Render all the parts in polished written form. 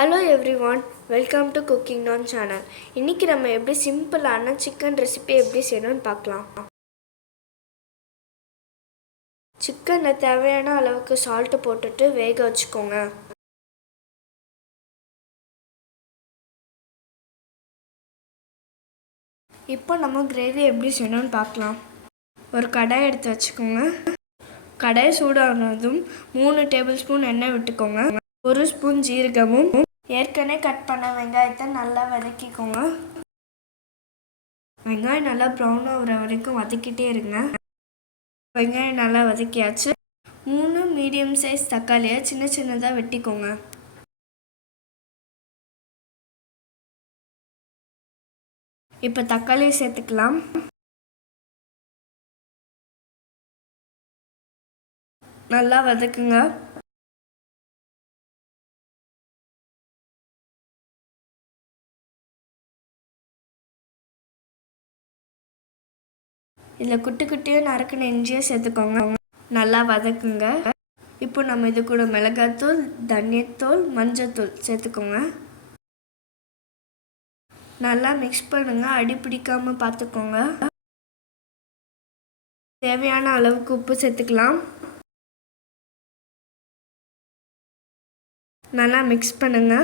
Hello everyone, welcome to cooking Don channel. இன்றைக்கி நம்ம எப்படி சிம்பிளான சிக்கன் ரெசிபி எப்படி செய்யணும்னு பார்க்கலாம். சிக்கனில் தேவையான அளவுக்கு சால்ட்டு போட்டுட்டு வேக வச்சுக்கோங்க. இப்போ நம்ம கிரேவி எப்படி செய்யணும்னு பார்க்கலாம். ஒரு கடாய் எடுத்து வச்சுக்கோங்க. கடாய் சூடானதும் 3 டேபிள் ஸ்பூன் எண்ணெய் விட்டுக்கோங்க. 1 ஸ்பூன் ஜீரகமும் ஏற்கனவே கட் பண்ண வெங்காயத்தை நல்லா வதக்கிக்கோங்க. வெங்காயம் நல்லா ப்ரௌன் ஆகிற வரைக்கும் வதக்கிட்டே இருங்க. வெங்காயம் நல்லா வதக்கியாச்சு. 3 மீடியம் சைஸ் தக்காளியை சின்ன சின்னதாக வெட்டிக்கோங்க. இப்போ தக்காளியை சேர்த்துக்கலாம். நல்லா வதக்குங்க. இதில் குட்டி குட்டியாக நறுக்கின இஞ்சியை சேர்த்துக்கோங்க. நல்லா வதக்குங்க. இப்போ நம்ம இது கூட மிளகாத்தூள், தனியத்தூள், மஞ்சத்தூள் சேர்த்துக்கோங்க. நல்லா மிக்ஸ் பண்ணுங்க. அடி பிடிக்காம பார்த்துக்கோங்க. தேவையான அளவுக்கு உப்பு சேர்த்துக்கலாம். நல்லா மிக்ஸ் பண்ணுங்க.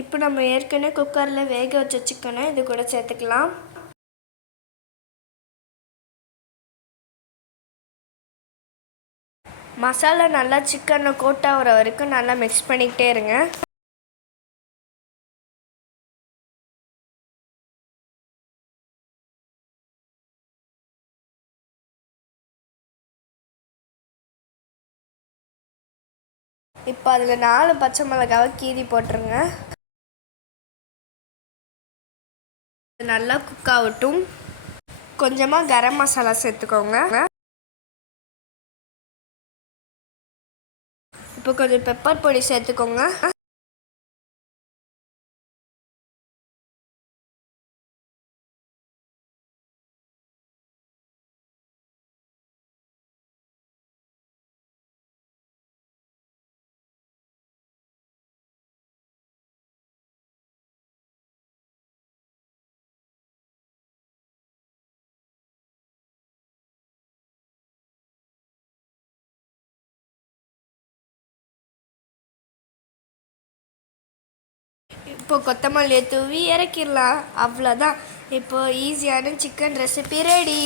இப்போ நம்ம ஏற்கனவே குக்கரில் வேக வச்ச சிக்கனை இது கூட சேர்த்துக்கலாம். மசாலா நல்லா சிக்கனில் கோட் ஆகிற வரைக்கும் நல்லா மிக்ஸ் பண்ணிக்கிட்டே இருங்க. இப்போ அதில் 4 பச்சை மிளகாவை கீறி போட்டுருங்க. நல்லா குக் ஆகட்டும். கொஞ்சமாக கரம் மசாலா சேர்த்துக்கோங்க. இப்போ கொஞ்சம் பெப்பர் பொடி சேர்த்துக்கோங்க. இப்போ கொத்தமல்லியை தூவி இறக்கிடலாம். அவ்வளோதான். இப்போ ஈஸியான சிக்கன் ரெசிபி ரெடி.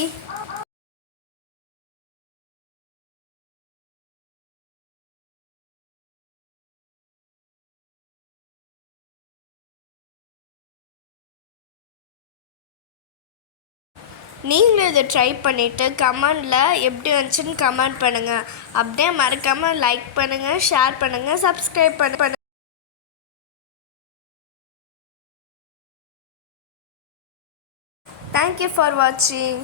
நீங்களும் இதை ட்ரை பண்ணிவிட்டு கமெண்டில் எப்படி வந்துச்சுன்னு கமெண்ட் பண்ணுங்கள். அப்படியே மறக்காமல் லைக் பண்ணுங்கள், ஷேர் பண்ணுங்கள், சப்ஸ்கிரைப் பண்ணுங்கள். Thank you for watching.